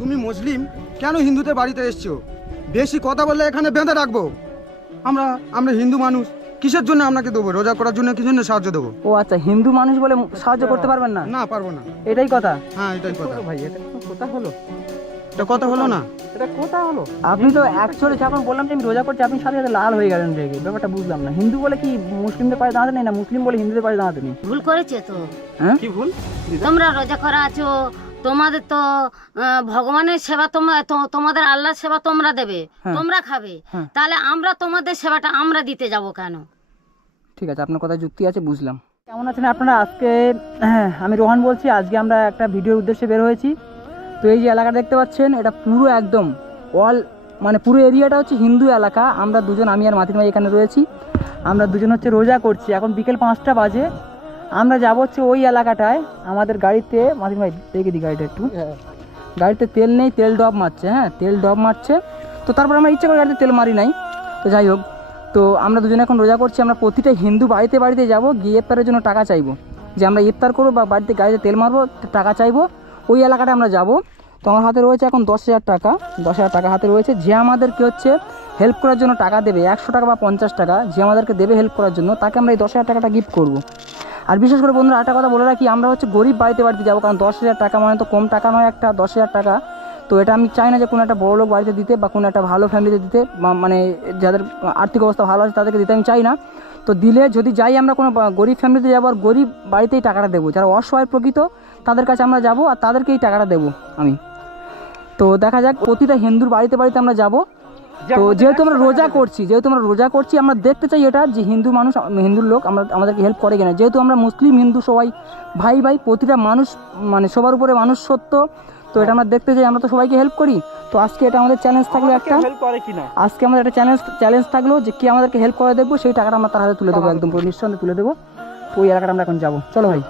তুমি মুসলিম, কেন হিন্দুদের বাড়িতে এসছো? বেশি কথা বললে এখানে বেঁধে রাখবো। আমরা আমরা হিন্দু মানুষ, কিসের জন্য আপনাকে দেবো? রোজা করার জন্য কি জন্য সাহায্য দেবো? ও আচ্ছা, হিন্দু মানুষ বলে সাহায্য করতে পারবেন না? না, পারবো না। এটাই কথা? হ্যাঁ, এটাই কথা। ভাই এটা কথা হলো? এটা কথা হলো না? এটা কথা হলো? আপনি তো অ্যাকচুয়ালি যখন বললাম যে আমি রোজা করছি, আপনি সাথে সাথে লাল হয়ে গেলেন রেগে। ব্যাপারটা বুঝলাম না। হিন্দু বলে কি মুসলিমদের পায়ে দাঁড়াতে নেই, না মুসলিম বলে হিন্দুদের পায়ে দাঁড়াতে নেই? ভুল করেছে তো। হ্যাঁ, কি ভুল? তোমরা রোজা করা আছো, তোমাদের তো ভগবানের সেবা তোমাদের আল্লাহর সেবা তোমরা দেবে, হ্যাঁ। তোমরা খাবে। হ্যাঁ। তাহলে আমরা তোমাদের সেবাটা আমরা দিতে যাব কেন? ঠিক আছে, আপনার কথা যুক্তি আছে, বুঝলাম। কেমন আছেন আপনারা? আজকে আমি রোহান বলছি। আজকে আমরা একটা ভিডিওর উদ্দেশ্যে বের হয়েছি। তো এই যে এলাকা দেখতে পাচ্ছেন, এটা পুরো একদম অল মানে পুরো এরিয়াটা হচ্ছে হিন্দু এলাকা। আমরা দুজন, আমি আর মাতিন ভাই এখানে রয়েছি। আমরা দুজন হচ্ছে রোজা করছি। এখন বিকেল 5টা বাজে। আমরা যাব হচ্ছে ওই এলাকাটায়। আমাদের গাড়িতে, মাতিন ভাই দেখে দিই গাড়িটা একটু। গাড়িতে তেল নেই, তেল ডব মারছে। হ্যাঁ, তেল ডব মারছে। তো তারপর আমরা ইচ্ছা করে গাড়িতে তেল মারি নাই। তো যাই হোক, তো আমরা দুজনে এখন রোজা করছি। আমরা প্রতিটা হিন্দু বাড়িতে বাড়িতে যাব, গিয়ে ইফতারের জন্য টাকা চাইবো, যে আমরা ইফতার করবো বা বাড়িতে গাড়িতে তেল মারবো, টাকা চাইবো। ওই এলাকাটা আমরা যাব। তো আমার হাতে রয়েছে এখন 10,000 টাকা। 10,000 টাকা হাতে রয়েছে। যে আমাদেরকে হচ্ছে হেল্প করার জন্য টাকা দেবে, 100 টাকা বা 50 টাকা, যে আমাদেরকে দেবে হেল্প করার জন্য, তাকে আমরা এই 10,000 টাকাটা গিফট করবো। আর বিশেষ করে বন্ধুরা একটা কথা বলে রাখি, আমরা হচ্ছে গরিব বাড়িতে বাড়িতে যাবো, কারণ 10,000 টাকা মানে তো কম টাকা নয় একটা। 10,000 টাকা তো এটা আমি চাই না যে কোনো একটা বড় লোক বাড়িতে দিতে বা কোনো একটা ভালো ফ্যামিলিতে দিতে, মানে যাদের আর্থিক অবস্থা ভালো আছে তাদেরকে দিতে আমি চাই না। তো দিলে যদি যাই আমরা কোনো গরিব ফ্যামিলিতে যাবো, আর গরিব বাড়িতেই টাকাটা দেবো। যারা অসহায় প্রকৃত তাদের কাছে আমরা যাব, আর তাদেরকেই টাকাটা দেবো আমি। তো দেখা যাক, প্রতিটা হিন্দুর বাড়িতে বাড়িতে আমরা যাব। তো যেহেতু আমরা রোজা করছি, আমরা দেখতে চাই এটা যে হিন্দু মানুষ, হিন্দুর লোক আমাদেরকে হেল্প করে কিনা। যেহেতু আমরা মুসলিম হিন্দু সবাই ভাই ভাই, প্রতিটা মানুষ মানে সবার উপরে মানুষ সত্য। তো এটা আমরা দেখতে চাই, আমরা তো সবাইকে হেল্প করি। তো আজকে এটা আমাদের চ্যালেঞ্জ থাকলো একটা, আজকে আমাদের একটা চ্যালেঞ্জ থাকলো যে কে আমাদেরকে হেল্প করে দেখবো, সেই টাকাটা আমরা তার হাতে তুলে দেবো, একদম পুরো নিঃসন্দেহে তুলে দেবো। তো ওই এলাকাটা আমরা এখন যাবো। চলো ভাই।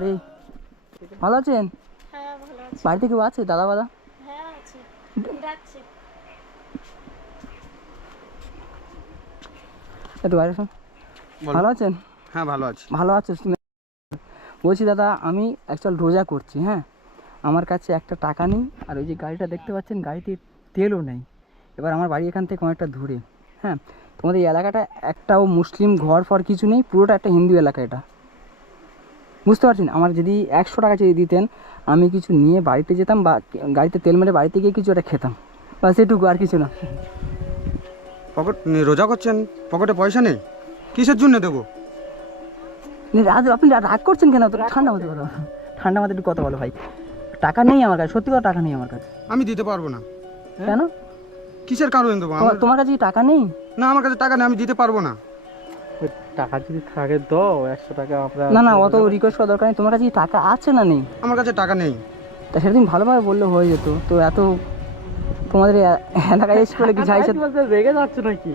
আরে ভালো আছেন? হ্যাঁ ভালো আছি। বাড়িতে কেউ আছে দাদা বাদা? হ্যাঁ আছে, যাচ্ছে। একটু বাইরে শোন। ভালো আছেন? হ্যাঁ, ভালো আছি। ভালো আছে। বলছি দাদা, আমি অ্যাকচুয়াল রোজা করছি। হ্যাঁ, আমার কাছে একটা টাকা নেই, আর ওই যে গাড়িটা দেখতে পাচ্ছেন, গাড়িতে তেলও নেই। এবার আমার বাড়ি এখান থেকে অনেকটা দূরে। হ্যাঁ, তোমাদের এই এলাকাটা একটাও মুসলিম ঘর ফর কিছু নেই, পুরোটা একটা হিন্দু এলাকা এটা, বুঝতে পারছেন? আমার যদি 100 টাকা যদি দিতেন, আমি কিছু নিয়ে বাড়িতে যেতাম, বা গাড়িতে তেল মেরে বাড়িতে গিয়ে কিছু একটা খেতাম, বাস এটুকু, আর কিছু না। পকেট রোজা করছেন, পকেটে পয়সা নেই, কিসের জন্য দেবো? আপনি রাগ করছেন কেন? তো ঠান্ডা মাথায় কথা, ঠান্ডা মাথায় একটু কথা বলো ভাই। টাকা নেই আমার কাছে, সত্যি কথা টাকা নেই আমার কাছে। আমি দিতে পারবো না। কেন? কিসের কারণে দেবো? তোমার কাছে কি টাকা নেই? না, আমার কাছে টাকা নেই, আমি দিতে পারবো না। টাকা যদি থাকে দাও, 100 টাকা আমরা। না, অত রিকোয়েস্ট করা দরকার নেই। তোমার কাছে কি টাকা আছে না নেই? আমার কাছে টাকা নেই। তা সেদিন ভালোভাবে বললে হয়ে যেত। তো এত তোমাদের এলাকায় এসে বলে কি চাইছে? রেগে যাচ্ছে নাকি?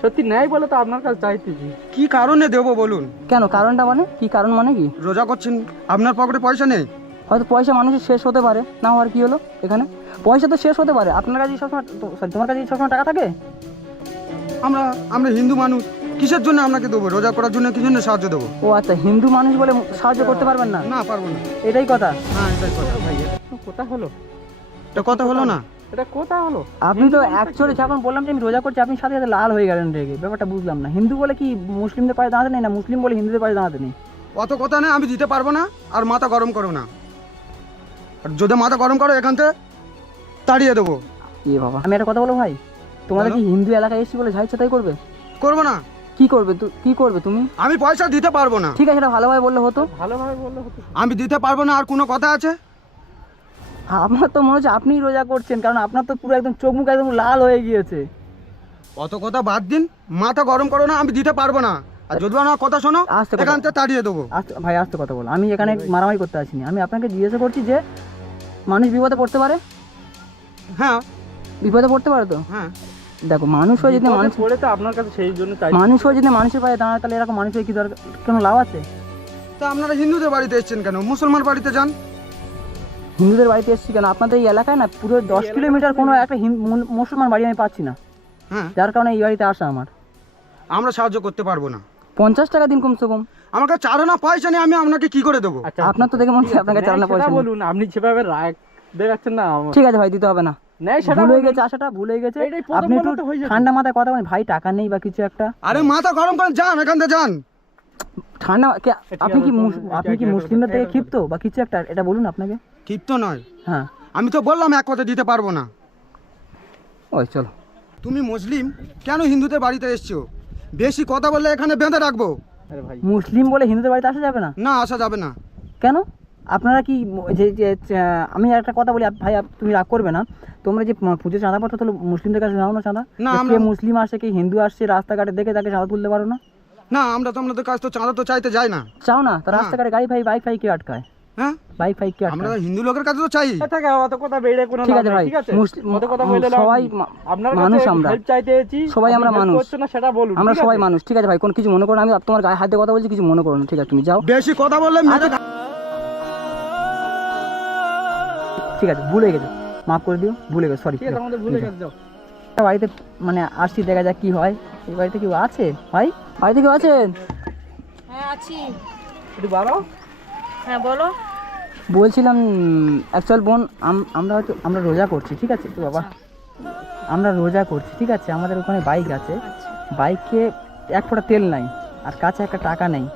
সত্যি নেই বলে তো আপনার কাছে চাইতেছি। কি কারণে দেবো বলুন? কেন কারণটা মানে কি? কারণ মানে কি? রোজা করছেন, আপনার পকেটে পয়সা নেই। হয়তো পয়সা মানুষের শেষ হতে পারে, না হওয়ার কি হলো? এখানে পয়সা তো শেষ হতে পারে। আপনার কাছে সবসময়, সরি তোমার কাছে সবসময় টাকা থাকে? আমরা হিন্দু মানুষ, কিসের জন্য আপনাকে দেবো? রোজা করার জন্য কি জন্য সাহায্য দেবো? ও আচ্ছা, হিন্দু মানুষ বলে সাহায্য করতে পারবেন না? না, পারবো না। এটাই কথা? হ্যাঁ, এটাই কথা। ভাই এটা কথা হলো? এটা কথা হলো না? এটা কথা হলো? আপনি তো অ্যাকচুয়ালি যখন বললাম যে আমি রোজা করছি, আপনি সাথে সাথে লাল হয়ে গেলেন রেগে। ব্যাপারটা বুঝলাম না। হিন্দু বলে কি মুসলিমদের পায়ে দাঁড়াতে নেই, না মুসলিম বলে হিন্দুদের পায়ে দাঁড়াতে নেই? অত কথা নেই, আমি দিতে পারবো না। আর মাথা গরম করো না। আর যদি মাথা গরম করো, এখান থেকে তাড়িয়ে দেবো। এ বাবা, আমি একটা কথা বলবো ভাই, তোমাদের কি হিন্দু এলাকায় এসেছি বলে যা ইচ্ছা তাই করবে? করবো না। কি করবে তুমি? আমি পয়সা দিতে পারবো না। ঠিক আছে, এটা ভালোভাবে বললে হতো। ভালোভাবে বললে হতো। আমি দিতে পারবো না। আর কোনো কথা আছে? আমার তো মনে হচ্ছে আপনিই রোজা করছেন, কারণ আপনার তো পুরো একদম চোখ মুখ একদম লাল হয়ে গিয়েছে। অত কথা বাদ দিন, মাথা গরম করো না। আমি দিতে পারবো না। আর যদি আমার কথা শোনো, আস্তে কথা। এখান থেকে তাড়িয়ে দেবো। ভাই আস্তে কথা বলো। আমি এখানে মারামারি করতে আসিনি। আমি আপনাকে জিজ্ঞাসা করছি যে মানুষ বিপদে পড়তে পারে? হ্যাঁ, বিপদে পড়তে পারে তো? হ্যাঁ। দেখো, মানুষ হয়ে যদি মানুষ পড়ে তো আপনার কাছে সেই জন্য চাই। মানুষ হয়ে যদি মানুষের পায়ে দাঁড়ায়, তাহলে এরকম মানুষের কি দরকার, কোনো লাভ আছে? তা আপনারা হিন্দুদের বাড়িতে এসেছেন কেন? মুসলমান বাড়িতে যান। হিন্দুদের বাড়িতে এসেছি কেন? আপনাদের এই এলাকায় না পুরো 10 কিলোমিটার কোনো একটা মুসলমান বাড়ি আমি পাচ্ছি না, হ্যাঁ, যার কারণে এই বাড়িতে আসা আমার। আমরা সাহায্য করতে পারবো না। 50 টাকা দিন কমসে কম। আমার কাছে চারানা পয়সা নেই, আমি আপনাকে কি করে দেবো? আচ্ছা আপনার তো দেখে মনে হচ্ছে আপনার কাছে চালানো পয়সা নেই। বলুন, আপনি যেভাবে রাগ দেখাচ্ছেন না ঠিক আছে ভাই, দিতে হবে না, নেই সেটা ভুল হয়ে বলুন। গেছে, আশাটা ভুল হয়ে গেছে। এইটাই প্রথম আপনি একটু বললে তো হয়ে যেত। ঠান্ডা মাথায় কথা বলেন, ভাই টাকা নেই বা কিছু একটা। আরে মাথা গরম করে যান, এখান থেকে যান। ঠান্ডা আপনি কি আপনি কি এটা- মুসলিমদের থেকে এটা- ক্ষিপ্ত বা কিছু একটা, এটা বলুন আপনাকে। ক্ষিপ্ত নয়, হ্যাঁ আমি তো বললাম এক কথা দিতে পারবো না। ওই চলো। তুমি মুসলিম, কেন হিন্দুদের বাড়িতে এসছো? বেশি কথা বললে এখানে বেঁধে রাখবো। আরে ভাই, মুসলিম বলে হিন্দুদের বাড়িতে আসা যাবে না? না, আসা যাবে না। কেন? আপনারা কি আমি একটা কথা বলি ভাই, তুমি রাগ করবে না, তোমরা যে পুজো চাঁদাপত্র তাহলে মুসলিমদের কাছে নাও না চাঁদা? না, কে আমরা- মুসলিম আসে কি হিন্দু আসছে রাস্তাঘাটে দেখে তাকে চাঁদা তুলতে পারো না? না, আমরা তো আপনাদের কাছ তো চাঁদা তো চাইতে যাই না। চাও না? তা না। রাস্তাঘাটে গাড়ি ফাই বাইক কে আটকায়? হ্যাঁ, বাইক কে আমরা আটকায়? হিন্দু লোকের কাছে তো চাই। থাকে অত কথা বেড়ে কোনো ঠিক লাভ আছে নেই, ভাই, ঠিক আছে? অত কথা মুসলিম বললে লাভ সবাই নেই। আপনার মানুষ, কাছে আমরা হেল্প চাইতে এসেছি, সবাই আপনি আমরা help মানুষ। করছেন না সেটা বলুন, আমরা ঠিক সবাই আছে? মানুষ, ঠিক আছে ভাই, কোনো কিছু মনে করো না, আমি তোমার গায়ে হাতে কথা বলছি, কিছু মনে করো না, ঠিক আছে তুমি যাও। বেশি কথা বললে মেরে ঠিক আছে, ভুলে গেছে, মাফ করে দিও, ভুলে গেছে, সরি। ঠিক আছে, আমাদের ভুলে গেছে, যাও। বাড়িতে মানে আসছি, দেখা যাক কি হয়। এই বাড়িতে কেউ আছে ভাই? বাড়িতে কেউ আছেন? হ্যাঁ আছি। একটু বাড়াও। হ্যাঁ বলো। বলছিলাম অ্যাকচুয়াল বোন, আমরা রোজা করছি, ঠিক আছে তো বাবা, আমরা রোজা করছি, ঠিক আছে, আমাদের ওখানে বাইক আছে, বাইকে এক ফোঁটা তেল নাই আর কাছে একটা টাকা নেই।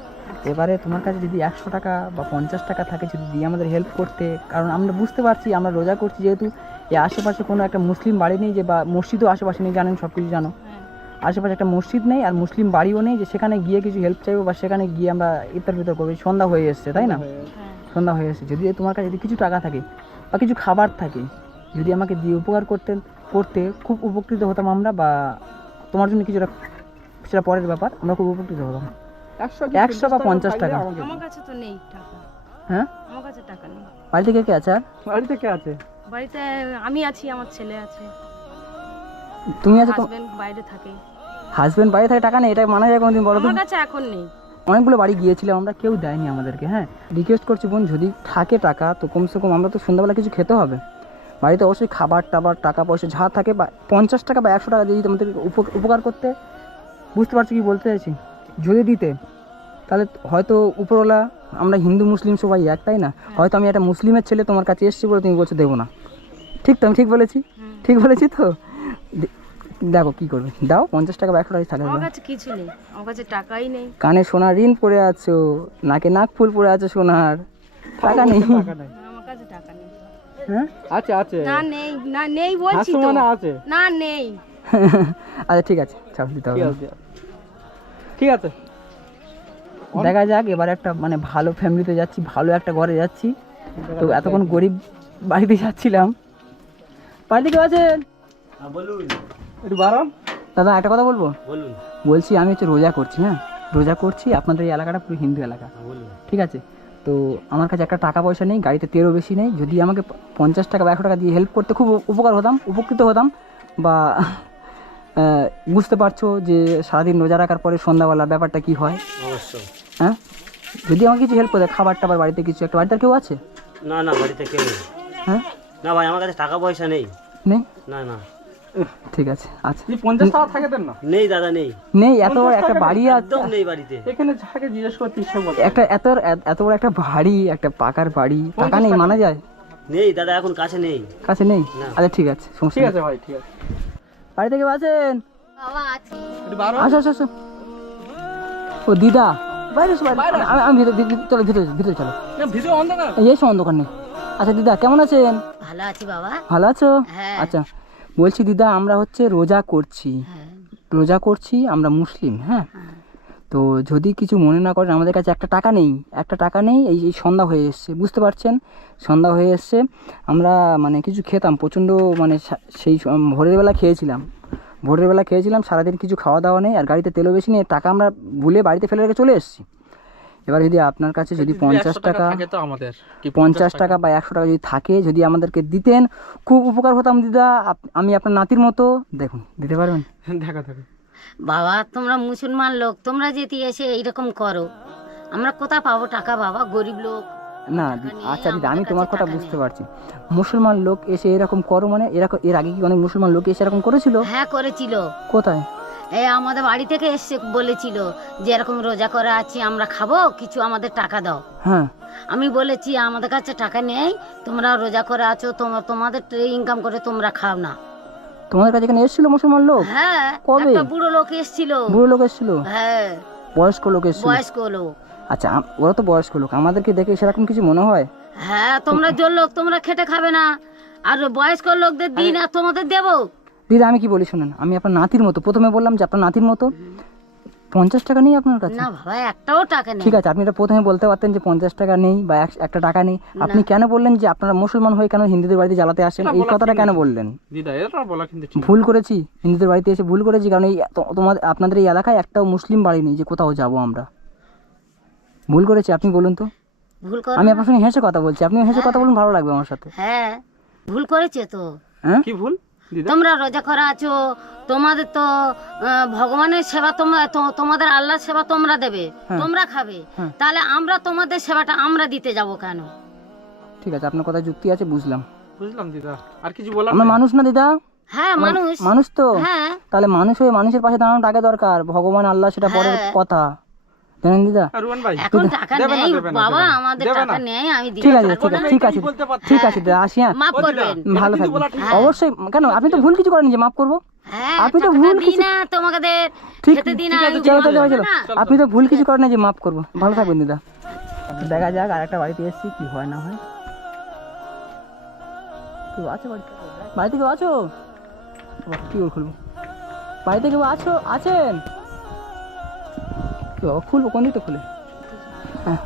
এবারে তোমার কাছে যদি 100 টাকা বা 50 টাকা থাকে, যদি দিয়ে আমাদের হেল্প করতে, কারণ আমরা বুঝতে পারছি আমরা রোজা করছি, যেহেতু এই আশেপাশে কোনো একটা মুসলিম বাড়ি নেই, যে বা মসজিদও আশেপাশে নেই, জানেন সব কিছু জানো, আশেপাশে একটা মসজিদ নেই আর মুসলিম বাড়িও নেই যে সেখানে গিয়ে কিছু হেল্প চাইবো বা সেখানে গিয়ে আমরা ইফতার ফিতর করবো। সন্ধ্যা হয়ে এসছে, তাই না? সন্ধ্যা হয়ে এসেছে, যদি তোমার কাছে যদি কিছু টাকা থাকে বা কিছু খাবার থাকে, যদি আমাকে দিয়ে উপকার করতে খুব উপকৃত হতাম আমরা, বা তোমার জন্য কিছুটা, সেটা পরের ব্যাপার, আমরা খুব উপকৃত হতাম। 100 বা 50 টাকা। আমার কাছে তো নেই টাকা। হ্যাঁ, আমার কাছে টাকা নেই। বাড়িতে কে কে আছে? আর বাড়িতে কে আছে? বাড়িতে আমি আছি, আমার ছেলে আছে, তুমি আছো? হাজবেন্ড বাইরে থাকে। হাজবেন্ড বাইরে থাকে, টাকা নেই, এটা মানা যায় কোনোদিন? বলো তো। আমার কাছে এখন নেই। অনেকগুলো বাড়ি গিয়েছিলাম আমরা, কেউ দেয়নি আমাদেরকে। হ্যাঁ, রিকোয়েস্ট করছি বোন, যদি থাকে টাকা তো কমসে কম আমরা তো সন্ধ্যাবেলা কিছু খেতে হবে, বাড়িতে অবশ্যই খাবার টাবার টাকা পয়সা যা থাকে, বা 50 টাকা বা 100 টাকা দিয়ে তোমাদের উপকার করতে, বুঝতে পারছো কি বলতে চাইছি? যদি দিতে তাহলে হয়তো উপরওয়ালা, আমরা হিন্দু মুসলিম সবাই এক, তাই না? হয়তো আমি একটা মুসলিমের ছেলে তোমার কাছে এসেছি বলে তুমি বলছো দেবো না, ঠিক তো? আমি ঠিক বলেছি? ঠিক বলেছি তো? দেখো কি করবে, দাও 50 টাকা বা 100 টাকা থাকে। আমার কাছে কিছু নেই, আমার কাছে টাকাই নেই। কানে সোনার রিং পরে আছো, নাকে নাক ফুল পরে আছো সোনার, টাকা নেই? টাকা নাই। আমার কাছে টাকা নেই। হ্যাঁ, আছে আছে, না নেই, না নেই বলছি আছে তো। মানে আছে। না নেই। আচ্ছা ঠিক আছে, ছাড়, দিতে হবে ঠিক না। আছে, ঠিক আছে। দেখা যাক, এবার একটা মানে ভালো ফ্যামিলিতে যাচ্ছি, ভালো একটা ঘরে যাচ্ছি, তো এতক্ষণ গরিব বাড়িতে যাচ্ছিলাম। বাড়িতে কেউ আছেন? একটু বাড়ান। দাদা একটা কথা বলবো? বলুন। বলছি আমি হচ্ছে রোজা করছি, হ্যাঁ রোজা করছি, আপনাদের এই এলাকাটা পুরো হিন্দু এলাকা, বলুন। ঠিক আছে? তো আমার কাছে একটা টাকা পয়সা নেই, গাড়িতে তেলও বেশি নেই, যদি আমাকে 50 টাকা বা 100 টাকা দিয়ে হেল্প করতে খুব উপকার হতাম, উপকৃত হতাম, বা বুঝতে পারছো যে সারাদিন রোজা রাখার পরে সন্ধ্যাবেলা ব্যাপারটা কি হয়। অবশ্যই। হ্যাঁ, যদি আমাকে কিছু হেল্প করে দেয়, খাবার টাবার বাড়িতে কিছু একটা, বাড়িতে আর কেউ আছে? না না, বাড়িতে কেউ নেই। হ্যাঁ, না ভাই, আমার কাছে টাকা পয়সা নেই। নেই? না না, ঠিক আছে, আচ্ছা, যদি 50 টাকা থাকে দেন না। নেই দাদা, নেই। নেই? এত বড় একটা বাড়ি আছে, একদম নেই বাড়িতে। এখানে যাকে জিজ্ঞেস করতে সে বলে। একটা এত বড় একটা বাড়ি, একটা পাকার বাড়ি, টাকা নেই মানা যায়? নেই দাদা, এখন কাছে নেই। কাছে নেই? না। আচ্ছা ঠিক আছে, সমস্যা ঠিক নেই। আছে ভাই, ঠিক আছে। বাড়িতে কেউ আছেন? বাবা আছে। একটু বাড়াও। আসো আসো আসো। ও দিদা, বাইরে এসো, বাইরে। আমি চলো ভিতরে চলো, না, ভিডিও অন্ধকার। এই সময় দোকান নেই। আচ্ছা দিদা কেমন আছেন? ভালো আছি বাবা। ভালো আছো? হ্যাঁ। আচ্ছা, বলছি দিদা, আমরা হচ্ছে রোজা করছি, হ্যাঁ। রোজা করছি, আমরা মুসলিম, হ্যাঁ। তো যদি কিছু মনে না করেন, আমাদের কাছে একটা টাকা নেই, এই সন্ধ্যা হয়ে এসছে, বুঝতে পারছেন? সন্ধ্যা হয়ে এসছে, আমরা মানে কিছু খেতাম প্রচণ্ড, মানে সেই ভোরের বেলা খেয়েছিলাম, সারাদিন কিছু খাওয়া দাওয়া নেই, আর গাড়িতে তেলও বেশি নেই, টাকা আমরা ভুলে বাড়িতে ফেলে রেখে চলে এসেছি। এবার যদি আপনার কাছে যদি 50 টাকা থাকে তো আমাদের কি 50 টাকা বা 100 টাকা যদি থাকে, যদি আমাদেরকে দিতেন খুব উপকার হতাম দিদা। আমি আপনার নাতির মতো, দেখুন দিতে পারবেন? দেখা থাকে। বাবা তোমরা মুসলমান লোক, তোমরা যদি এসে এইরকম করো, আমরা কোথায় পাবো টাকা বাবা? গরিব লোক। না আচ্ছা দিদা, আমি তোমার কথা বুঝতে পারছি, মুসলমান লোক এসে এরকম করো মানে, এরকম এর আগে কি অনেক মুসলমান লোক এসে এরকম করেছিল? হ্যাঁ করেছিল। কোথায়? এই আমাদের বাড়ি থেকে এসে বলেছিল যে এরকম রোজা করে আছি, আমরা খাবো, কিছু আমাদের টাকা দাও। হ্যাঁ আমি বলেছি আমাদের কাছে টাকা নেই, তোমরা রোজা করে আছো, তোমাদের ইনকাম করে তোমরা খাও না। তোমাদের কাছে এখানে এসেছিল মুসলমান লোক? হ্যাঁ, কবে? একটা বুড়ো লোক এসেছিল। বুড়ো লোক এসেছিল? হ্যাঁ, বয়স্ক লোক এসেছিল? বয়স্ক লোক। আচ্ছা, ওরা তো বয়স্ক লোক, আমাদেরকে দেখে সেরকম কিছু মনে হয়? হ্যাঁ, তোমরা জোর লোক, তোমরা খেটে খাবে না, আর বয়স্ক লোকদের দিন আর তোমাদের দেবো। দিদা আমি কি বলি শুনেন, আমি আপনার নাতির মতো, প্রথমে বললাম যে আপনার নাতির মতো, 50 টাকা নেই আপনার কাছে? না বাবা, একটাও টাকা নেই। ঠিক আছে, আপনি এটা প্রথমে বলতে পারতেন যে 50 টাকা নেই বা একটা টাকা নেই। আপনি কেন বললেন যে আপনারা মুসলমান হয়ে কেন হিন্দুদের বাড়িতে জ্বালাতে আসেন? এই কথাটা কেন বললেন? দিদা এটা বলা কিন্তু ঠিক। ভুল করেছি, হিন্দুদের বাড়িতে এসে ভুল করেছি, কারণ এই তোমাদের আপনাদের এই এলাকায় একটাও মুসলিম বাড়ি নেই যে কোথাও যাব আমরা। ভুল করেছি, আপনি বলুন তো। ভুল করে আমি আপনার সঙ্গে হেসে কথা বলছি, আপনি হেসে কথা বলুন, ভালো লাগবে আমার সাথে। হ্যাঁ, ভুল করেছে তো। হ্যাঁ, কি ভুল দিদা? তোমরা রোজা করা আছো, তোমাদের তো ভগবানের সেবা তোমাদের আল্লাহর সেবা তোমরা দেবে, তোমরা খাবে, তাহলে আমরা তোমাদের সেবাটা আমরা দিতে যাব কেন? ঠিক আছে, আপনার কথা যুক্তি আছে, বুঝলাম। বুঝলাম দিদা, আর কিছু বলার আমরা নেই? মানুষ না দিদা? হ্যাঁ, মানুষ। মানুষ তো, হ্যাঁ, তাহলে মানুষ হয়ে মানুষের পাশে দাঁড়ানোর আগে দরকার, ভগবান আল্লাহ সেটা পরের কথা, জানেন দিদা? আর রুয়ান ভাই এখন টাকা দেবে না, নেই দেবে না, বাবা, দেবে না। আমাদের দেবে টাকা না। নেই, আমি দিতে ঠিক আছে, পারবো না। ঠিক আছে, বলতে পারতেন। ঠিক আছে দিদা, আসি। হ্যাঁ, মাফ ও দিদা, করবেন। ভালো কিন্তু বলা থাকবেন। ঠিক। অবশ্যই, কেন আপনি তো ভুল কিছু করেন যে মাফ করবো? হ্যাঁ, আপনি তো টাকাটা ভুল দিই কিছু- না তোমাদের, ঠিক খেতে দিই না, ঠিক আছে, আমি চলো, বলবো চলো, না। আপনি তো ভুল কিছু করেন না যে মাফ করবো। ভালো থাকবেন দিদা। দেখা যাক, আর একটা বাড়িতে এসেছি, কি হয় না হয়। কেউ আছো বাড়িতে? বাড়িতে কেউ আছো? বাবা, কি করে খুলবো? বাড়িতে কেউ আছো? আছেন? কি বাবা, খুলবো কোন দিক তো খুলে? হ্যাঁ,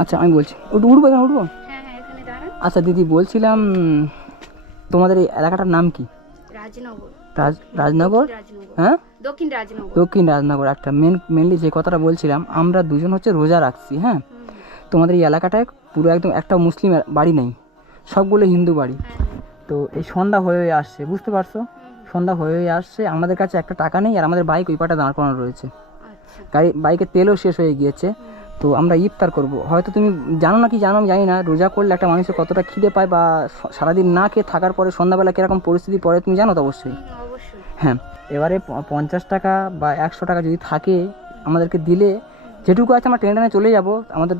আচ্ছা আমি বলছি, উঠবো এখানে, উঠবো? হ্যাঁ হ্যাঁ, এখানে দাঁড়ান। আচ্ছা দিদি, বলছিলাম তোমাদের এই এলাকাটার নাম কি? রাজনগর। রাজনগর? রাজনগর, হ্যাঁ, দক্ষিণ রাজনগর। দক্ষিণ রাজনগর। একটা মেনলি যে কথাটা বলছিলাম, আমরা দুজন হচ্ছে রোজা রাখছি। হ্যাঁ, তোমাদের এই এলাকাটায় পুরো একদম একটা মুসলিম বাড়ি নেই, সবগুলো হিন্দু বাড়ি। তো এই সন্ধ্যা হয়ে আসছে, বুঝতে পারছো? সন্ধ্যা হয়ে আসছে, আমাদের কাছে একটা টাকা নেই, আর আমাদের বাইক ওই পাটা দাঁড় করানো রয়েছে, বাইকের তেলও শেষ হয়ে গিয়েছে। তো আমরা ইফতার করব, হয়তো তুমি জানো না কি জানো আমি জানি না, রোজা করলে একটা মানুষের কতটা খিদে পায়, বা সারাদিন না খেয়ে থাকার পরে সন্ধ্যাবেলা কীরকম পরিস্থিতি পড়ে তুমি জানো তো অবশ্যই। অবশ্যই। হ্যাঁ, এবারে 50 টাকা বা 100 টাকা যদি থাকে আমাদেরকে দিলে, যেটুকু আছে আমরা টেনে টেনে চলে যাব। আমাদের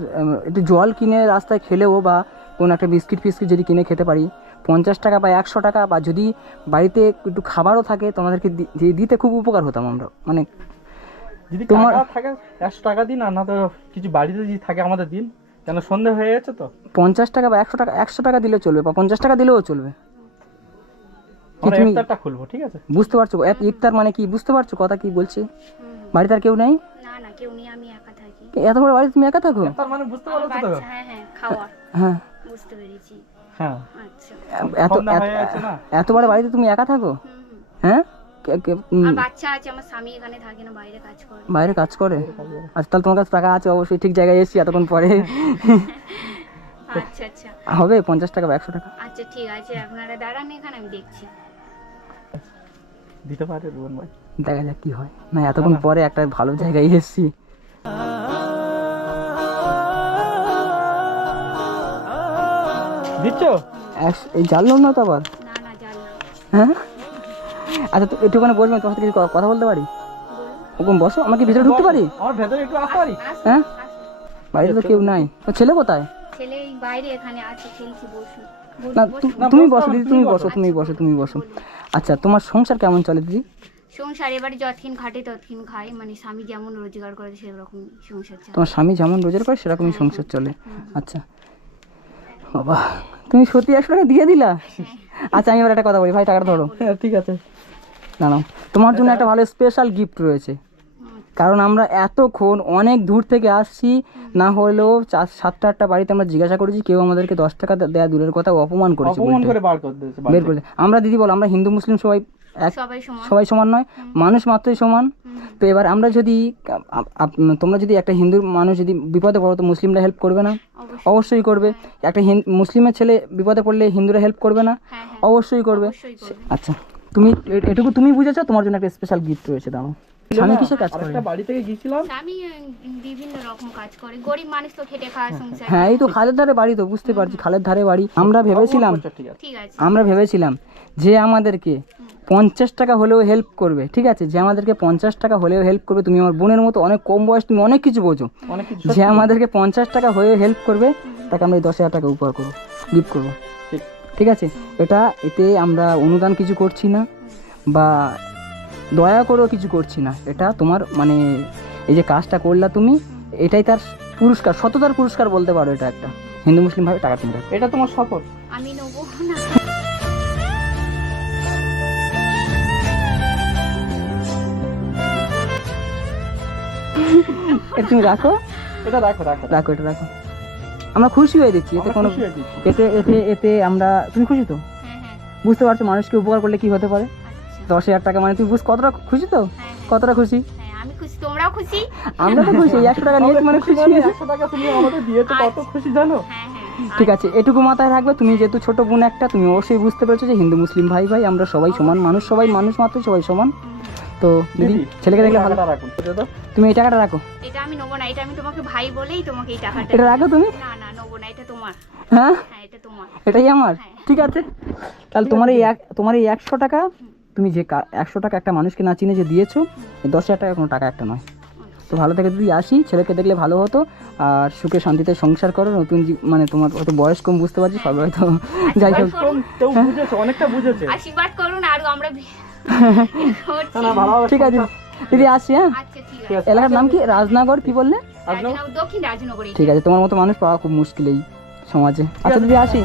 একটু জল কিনে রাস্তায় খেলেও, বা কোনো একটা বিস্কিট ফিস্কিট যদি কিনে খেতে পারি, 50 টাকা বা 100 টাকা, বা যদি বাড়িতে একটু খাবারও থাকে তোমাদেরকে দিতে খুব উপকার হতাম আমরা। মানে যদি তোমার- টাকা থাকে 100 টাকা দিন, আর না তো কিছু বাড়িতে যদি থাকে আমাদের দিন, কেন সন্ধ্যা হয়ে গেছে তো। 50 টাকা বা 100 টাকা দিলেও চলবে, বা 50 টাকা দিলেও চলবে। কি আমরা তুমি ইফতারটা খুলবো, ঠিক আছে? বুঝতে পারছো ইফতার মানে কি? বুঝতে পারছো কথা কি বলছি? বাড়িতে আর কেউ নেই? না না, কেউ নেই, আমি একা থাকি। এত বড় বাড়িতে তুমি একা থাকো? ইফতার মানে বুঝতে আমার পারছো তো? বাচ্চা, হ্যাঁ হ্যাঁ, খাওয়া, হ্যাঁ, বুঝতে পেরেছি। হ্যাঁ, আচ্ছা। এত সন্ধ্যা হয়ে গেছে না? এত বড় বাড়িতে তুমি একা থাকো? হ্যাঁ, আর বাচ্চা আছে, আমার স্বামী এখানে থাকে না, বাইরে কাজ করে। বাইরে কাজ করে? আচ্ছা, তাহলে তোমার কাছে টাকা আছে, অবশ্যই ঠিক জায়গায় এসেছি এতক্ষণ পরে। আচ্ছা আচ্ছা হবে 50 টাকা বা 100 টাকা? আচ্ছা, ঠিক আছে, আপনারা দাঁড়ান এখানে, আমি দেখছি। দিতে পারে রুয়ান ভাই। দেখা যাক কি হয়। না, এতক্ষণ পরে একটা ভালো জায়গায় এসেছি। দিচ্ছ? এই জানলাম না তো আবার। না না, জান না। হ্যাঁ, আচ্ছা তো একটুখানি বসবেন, তোমার সাথে কিছু কথা বলতে পারি? ওরকম বসো, আমাকে ভিতরে ঢুকতে পারি? আমার ভেতরে একটু আসতে পারি? হ্যাঁ, বাড়িতে তো কেউ নাই। তো ছেলে কোথায়? ছেলে এই বাইরে এখানে আছে, খেলছি, বসুন। না, তুমি বসো দিদি, তুমি বসো। আচ্ছা, তোমার সংসার কেমন চলে দিদি? সংসার এবারে যতক্ষণ খাটে ততক্ষণ খাই, মানে স্বামী যেমন রোজগার করে সেরকম সংসার চালায়। তোমার স্বামী যেমন রোজগার করে সেরকমই সংসার চলে? আচ্ছা বাবা, তুমি সত্যি 100 টাকা দিয়ে দিলা? আচ্ছা, আমি এবার একটা কথা বলি, ভাই টাকাটা ধরো। হ্যাঁ, ঠিক আছে। না না, তোমার জন্য একটা ভালো স্পেশাল গিফট রয়েছে, কারণ আমরা এতক্ষণ অনেক দূর থেকে আসছি, না হলেও 7টা বাড়িতে আমরা জিজ্ঞাসা করেছি, কেউ আমাদেরকে 10 টাকা দেয়া দূরের কথা অপমান করেছে, অপমান উল্টে। করে বার করে দিয়েছে বের করে। আমরা দিদি বলো, আমরা হিন্দু মুসলিম সবাই এক, সবাই সমান। সবাই সমান নয়, মানুষ মাত্রই সমান। তো এবার আমরা যদি তোমরা যদি একটা হিন্দু মানুষ যদি বিপদে পড়ো, তো মুসলিমরা হেল্প করবে না? অবশ্যই করবে। একটা মুসলিমের ছেলে বিপদে পড়লে হিন্দুরা হেল্প করবে না? হ্যাঁ হ্যাঁ, অবশ্যই করবে। অবশ্যই করবে। আচ্ছা, তুমি এটুকু তুমি বুঝেছো, তোমার জন্য একটা স্পেশাল গিফট রয়েছে, দাও। স্বামী কিসে কাজ করে? আরেকটা বাড়ি থেকে গিয়েছিলাম। স্বামী বিভিন্ন রকম কাজ করে, গরিব মানুষ তো খেটে খাওয়ার সংসার। হ্যাঁ, এই তো খালের ধারে বাড়ি, তো বুঝতে পারছি খালের ধারে বাড়ি। আমরা ভেবেছিলাম ঠিক আছে। ঠিক আছে। আমরা ভেবেছিলাম যে আমাদেরকে 50 টাকা হলেও হেল্প করবে, ঠিক আছে, যে আমাদেরকে 50 টাকা হলেও হেল্প করবে, তুমি আমার বোনের মতো অনেক কম বয়স, তুমি অনেক কিছু বোঝো, অনেক কিছু যে আমাদেরকে 50 টাকা হয়ে হেল্প করবে তাকে আমরা এই 10,000 টাকা উপহার করবো, গিফট করবো, ঠিক। ঠিক আছে। এতে আমরা অনুদান কিছু করছি না বা দয়া করেও কিছু করছি না, এটা তোমার মানে এই যে কাজটা করলা তুমি, এটাই তার পুরস্কার, সততার পুরস্কার বলতে পারো, এটা একটা হিন্দু মুসলিম ভাবে টাকা তুমি রাখো। এটা তোমার শপথ। আমি নেবো না। এটা তুমি রাখো, এটা রাখো রাখো রাখো, এটা রাখো, আমরা খুশি হয়ে দিচ্ছি, এতে আমরা কোনো খুশি হয়ে দিচ্ছি। এতে এতে এতে আমরা, তুমি খুশি তো? হ্যাঁ, বুঝতে পারছো মানুষকে উপকার করলে কি হতে পারে? আচ্ছা। 10,000 টাকা মানে তুমি কতটা খুশি তো? কতটা খুশি? হ্যাঁ, আমি খুশি, তোমরাও খুশি? আমরা তো খুশি, 100 টাকা নিয়ে মানে খুশি। 100 টাকা তুমি আমাদের দিয়েছো, কত খুশি জানো? হ্যাঁ। ঠিক আছে, এটুকু মাথায় রাখবে, তুমি যেহেতু ছোট বোন একটা, তুমি অবশ্যই বুঝতে পেরেছো যে হিন্দু মুসলিম ভাই ভাই আমরা সবাই সমান মানুষ, সবাই মানুষ মাত্র, সবাই সমান। তো দিদি ছেলেকে দেখলে ভালো, টাকাটা রাখুন, এটা দাও। তুমি এই টাকাটা রাখো। এটা আমি নেবো না, এটা আমি তোমাকে ভাই বলেই তোমাকে এই টাকাটা। এটা রাখো তুমি। না নেবো না, এটা তোমার। হ্যাঁ, হ্যাঁ, এটা তোমার। এটাই আমার, ঠিক আছে। তাহলে তোমার এই 100 টাকা, তুমি যে 100 টাকা একটা মানুষকে না চিনে যে দিয়েছো, এই 10,000 টাকা কোনো টাকা একটা নয়। তো ভালো থেকে যদি আসি, ছেলেকে দেখলে ভালো হতো, আর সুখে শান্তিতে সংসার করো, নতুন মানে তোমার হয়তো বয়স কম, বুঝতে পারছি সবাই হয়তো, যাই হোক, কেউ বুঝেছে, অনেকটা বুঝেছে। আশীর্বাদ করুন আর আমরা না ভালোভাবে ঠিক আছে দিদি, আসি। হ্যাঁ, আচ্ছা, ঠিক আছে। এলাকার নাম কি? রাজনগর কি বললে? রাজনগর, দক্ষিণ রাজনগরে। ঠিক আছে, তোমার মতো মানুষ পাওয়া খুব মুশকিল এই সমাজে। আচ্ছা দিদি, আসি।